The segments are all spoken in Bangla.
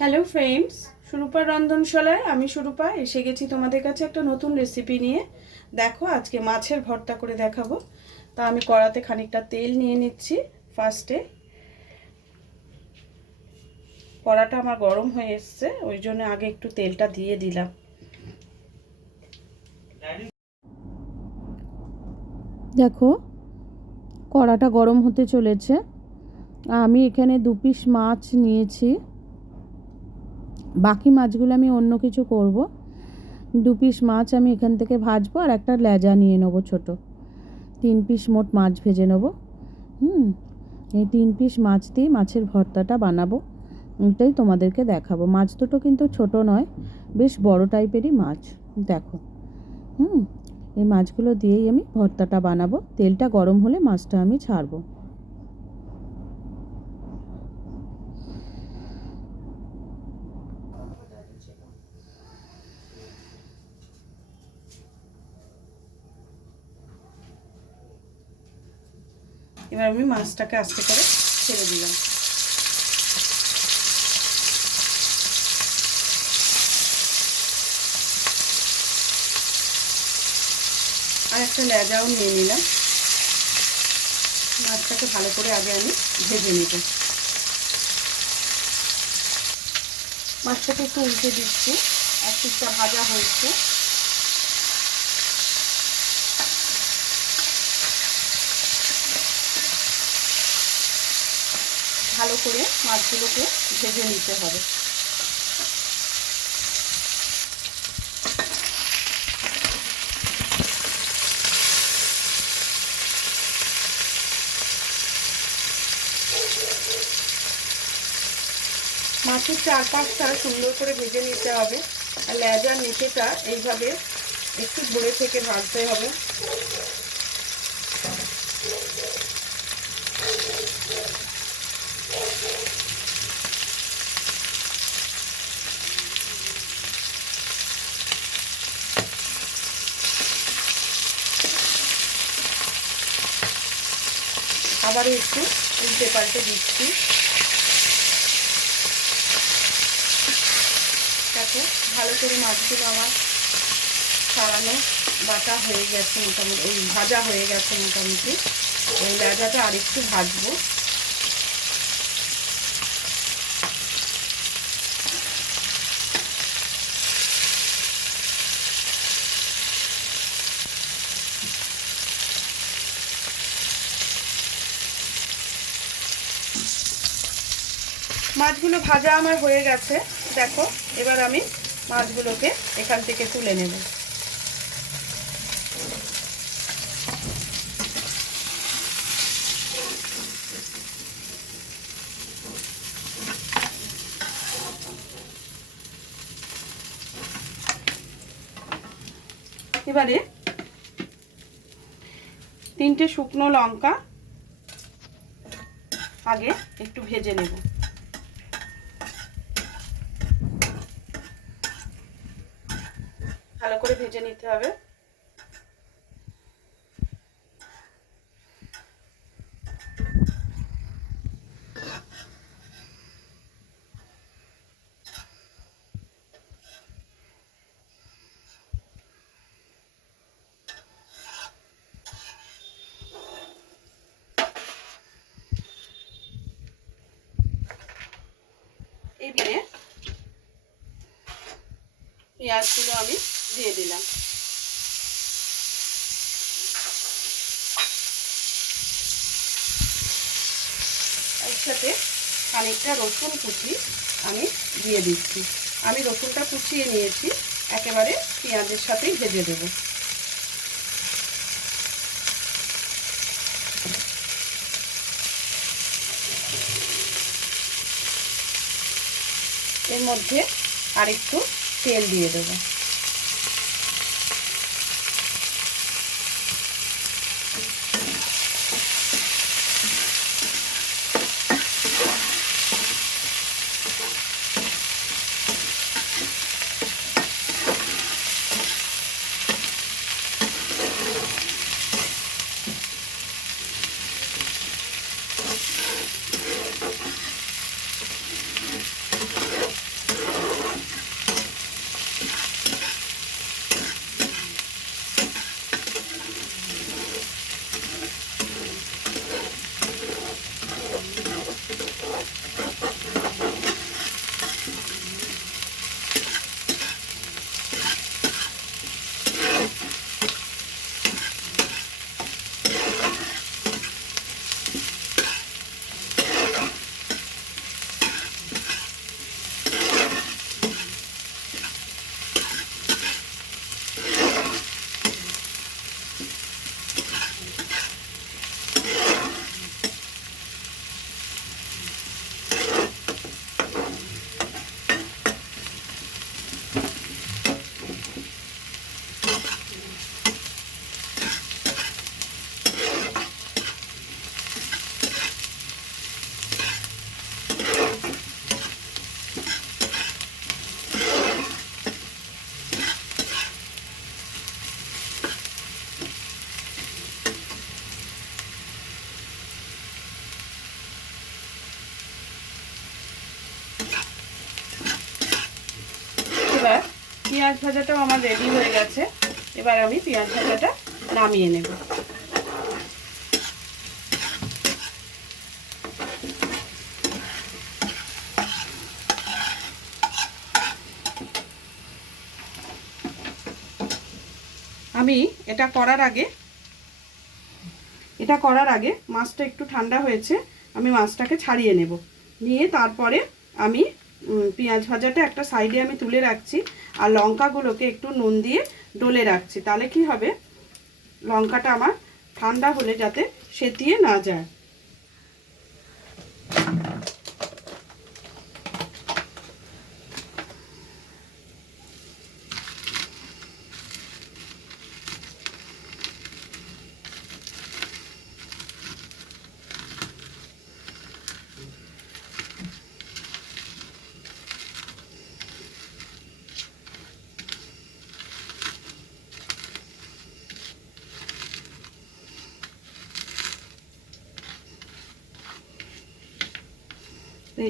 হ্যালো ফ্রেন্ডস, সুরূপার রন্ধনশালায় আমি সুরূপা এসে গেছি তোমাদের কাছে একটা নতুন রেসিপি নিয়ে। দেখো, আজকে মাছের ভর্তা করে দেখাবো। তা আমি কড়াতে খানিকটা তেল নিয়ে নিচ্ছি। ফার্স্টে কড়াটা আমার গরম হয়ে এসছে, ওই জন্য আগে একটু তেলটা দিয়ে দিলাম। দেখো, কড়াটা গরম হতে চলেছে। আমি এখানে 2 পিস মাছ নিয়েছি, বাকি মাছগুলো আমি অন্য কিছু করব। 2 পিস মাছ আমি এখান থেকে ভাজবো, আর একটা লেজা নিয়ে নেবো ছোট। 3 পিস মোট মাছ ভেজে নেবো। এই 3 পিস মাছ দিয়ে মাছের ভর্তাটা বানাবো, এটাই তোমাদেরকে দেখাবো। মাছ দুটো কিন্তু ছোট নয়, বেশ বড় টাইপেরই মাছ। দেখো, এই মাছগুলো দিয়েই আমি ভর্তাটা বানাবো। তেলটা গরম হলে মাছটা আমি ছাড়বো। এবার আমি মাছটাকে আস্তে করে ছেড়ে দিলাম। আর একটা লেজাও নিয়ে নিলাম। মাছটাকে ভালো করে আগে আমি ভেজে নেব। মাছটাকে একটু উল্টে দিচ্ছি। এক পিসটা ভাজা হয়েছে। ভালো করে মাছগুলোকে ভেজে নিতে হবে। মাছের চারপাশটা সুন্দর করে ভেজে নিতে হবে, আর লেজার নিচেটা এইভাবে একটু ধরে থেকে ভাজতে হবে। আবারও একটু উল্টে পাল্টে দিচ্ছি। দেখো, ভালো করে মাছগুলো আমার ছাড়ানো বাটা হয়ে গেছে মোটামুটি, ওই ভাজা হয়ে গেছে মোটামুটি। ওই লেজাটা আরেকটু ভাজবো। মাছগুলো ভাজা আমার হয়ে গেছে। দেখো, এবার আমি মাছগুলোকে এখান থেকে তুলে নেব। এবারে 3টে শুকনো লঙ্কা আগে একটু ভেজে নেব। ভালো করে ভেজে নিতে হবে। এবারে পেঁয়াজগুলো আমি দিয়ে দিলাম। একসাথে খানিকটা রসুন কুচি আমি দিয়ে দিচ্ছি। আমি রসুনটা কুচিয়ে নিয়েছি, একেবারে পেঁয়াজের সাথেই ভেজে দেব। এর মধ্যে আরেকটু তেল দিয়ে দেব। এবার পেঁয়াজ ভাজাটাও আমার রেডি হয়ে গেছে। এবার আমি পেঁয়াজ ভাজাটা নামিয়ে নেব। আমি এটা করার আগে মাছটা একটু ঠান্ডা হয়েছে, আমি মাছটাকে ছাড়িয়ে নেব। নিয়ে তারপরে আমি পেঁয়াজ ভাজাটা একটা সাইডে আমি তুলে রাখছি, আর লঙ্কাগুলোকে একটু নুন দিয়ে ডলে রাখছি। তাহলে কি হবে, লঙ্কাটা আমার ঠান্ডা হলে যাতে সেটিয়ে না যায়।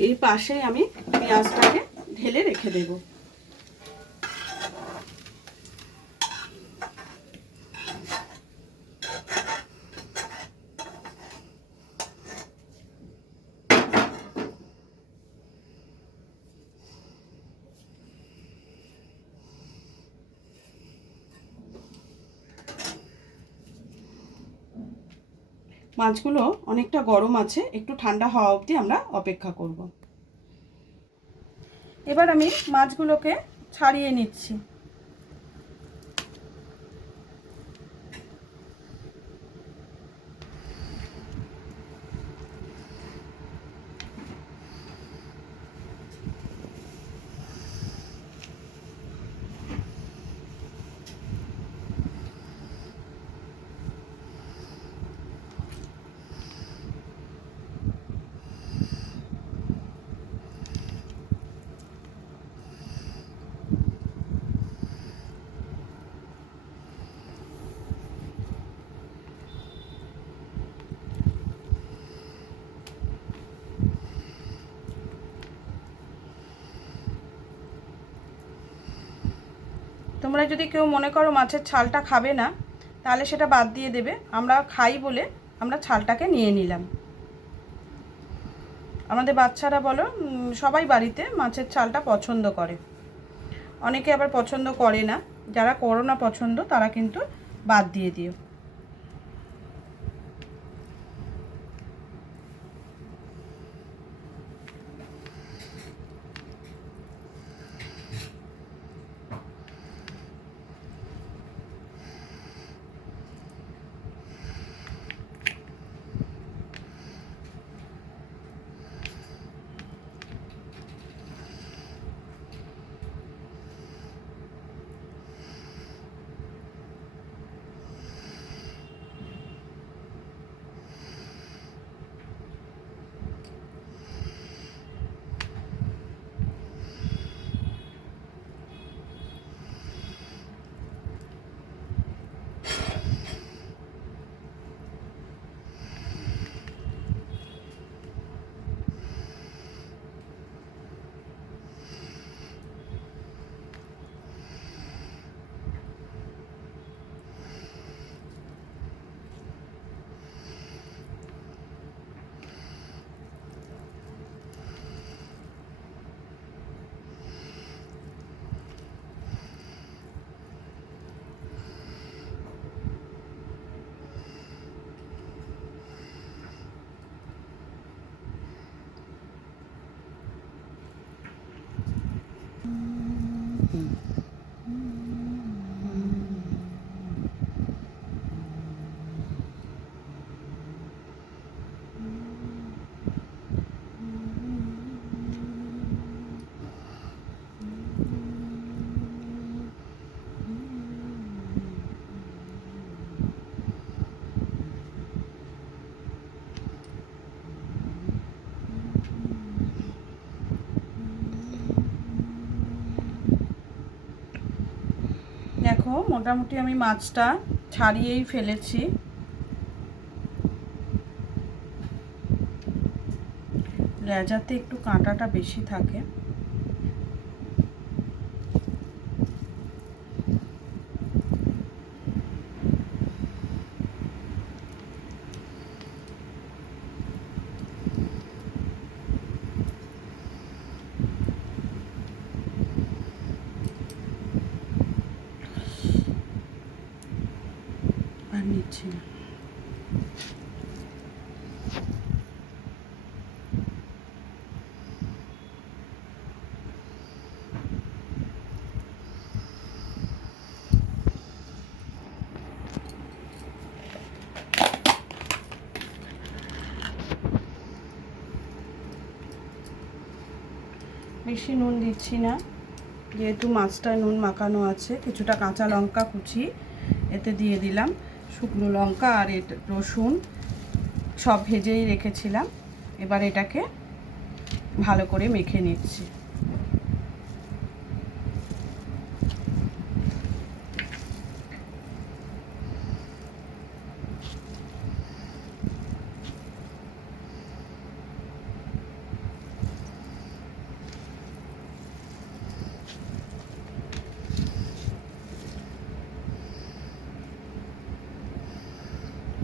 এই পাশে আমি পেঁয়াজটাকে ঢেলে রেখে দেব। মাছগুলো অনেকটা গরম আছে, একটু ঠান্ডা হওয়া অবধি আমরা অপেক্ষা করব। এবার আমি মাছগুলোকে ছাড়িয়ে নিচ্ছি। তোমরা যদি কেউ মনে করো মাছের ছালটা খাবে না, তাহলে সেটা বাদ দিয়ে দেবে। আমরা খাই বলে আমরা ছালটাকে নিয়ে নিলাম। আমাদের বাচ্চারা বলো, সবাই বাড়িতে মাছের ছালটা পছন্দ করে, অনেকে আবার পছন্দ করে না। যারা করো না পছন্দ, তারা কিন্তু বাদ দিয়ে দিও। দেখো মোটামুটি আমি মাছটা ছাড়িয়েই ফেলেছি। লেজাতে একটু কাঁটাটা বেশি থাকে। দিচ্ছি না। বেশি নুন দিচ্ছি না, যেহেতু মাছটায় নুন মাখানো আছে। কিছুটা কাঁচা লঙ্কা কুচি এতে দিয়ে দিলাম, শুকনো লঙ্কা আর রসুন সব ভেজেই রেখেছিলাম। এবার এটাকে ভালো করে মেখে নিচ্ছি।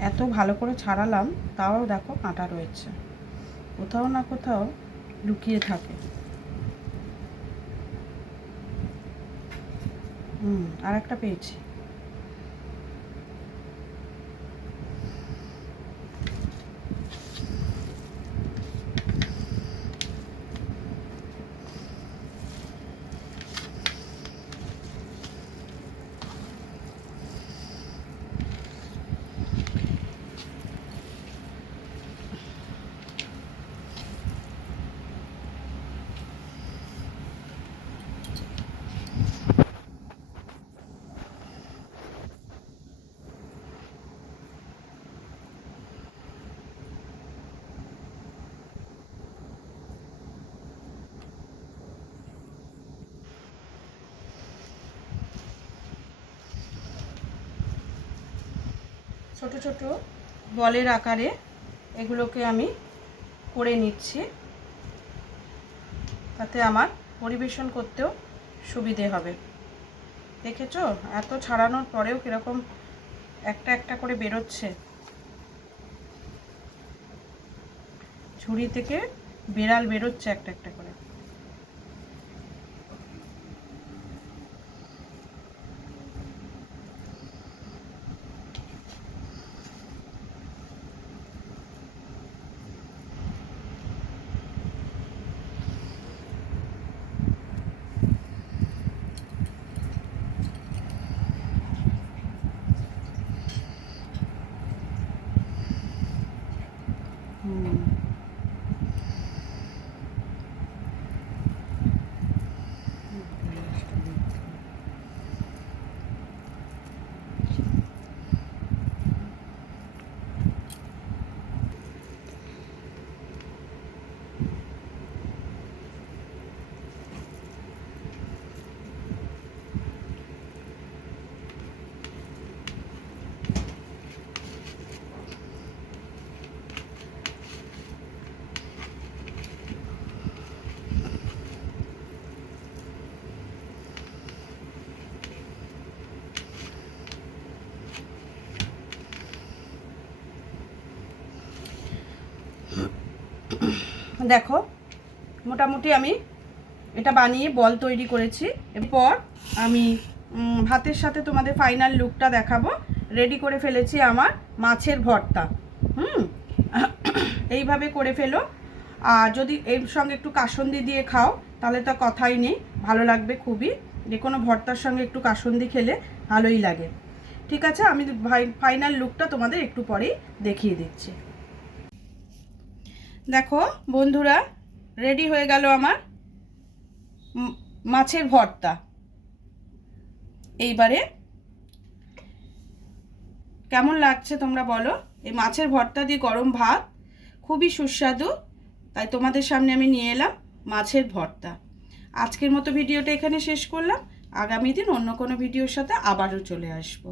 এত ভালো করে ছাড়ালাম, তাও দেখো কাঁটা রয়েছে, কোথাও না কোথাও লুকিয়ে থাকে। আর একটা পেয়েছি। ছোট ছোট বলের আকারে এগুলোকে আমি করে নিচ্ছি, তাতে আমার পরিবেশন করতেও সুবিধে হবে। দেখেছো এত ছাড়ানোর পরেও কীরকম একটা একটা করে বেরোচ্ছে, ঝুড়ি থেকে বেড়াল বেরোচ্ছে একটা একটা করে। দেখো মোটামুটি আমি এটা বানিয়ে বল তৈরি করেছি। এরপর আমি ভাতের সাথে তোমাদের ফাইনাল লুকটা দেখাবো। রেডি করে ফেলেছি আমার মাছের ভর্তা। এইভাবে করে ফেলো, আর যদি এর সঙ্গে একটু কাসুন্দি দিয়ে খাও তাহলে তো কথাই নেই, ভালো লাগবে খুবই। যে কোনো ভর্তার সঙ্গে একটু কাসুন্দি খেলে ভালোই লাগে। ঠিক আছে, আমি ফাইনাল লুকটা তোমাদের একটু পরেই দেখিয়ে দিচ্ছি। দেখো বন্ধুরা, রেডি হয়ে গেল আমার মাছের ভর্তা। এইবারে কেমন লাগছে তোমরা বলো। এই মাছের ভর্তা দিয়ে গরম ভাত খুবই সুস্বাদু, তাই তোমাদের সামনে আমি নিয়ে এলাম মাছের ভর্তা। আজকের মতো ভিডিওটা এখানে শেষ করলাম। আগামী দিন অন্য কোনো ভিডিওর সাথে আবারও চলে আসবো।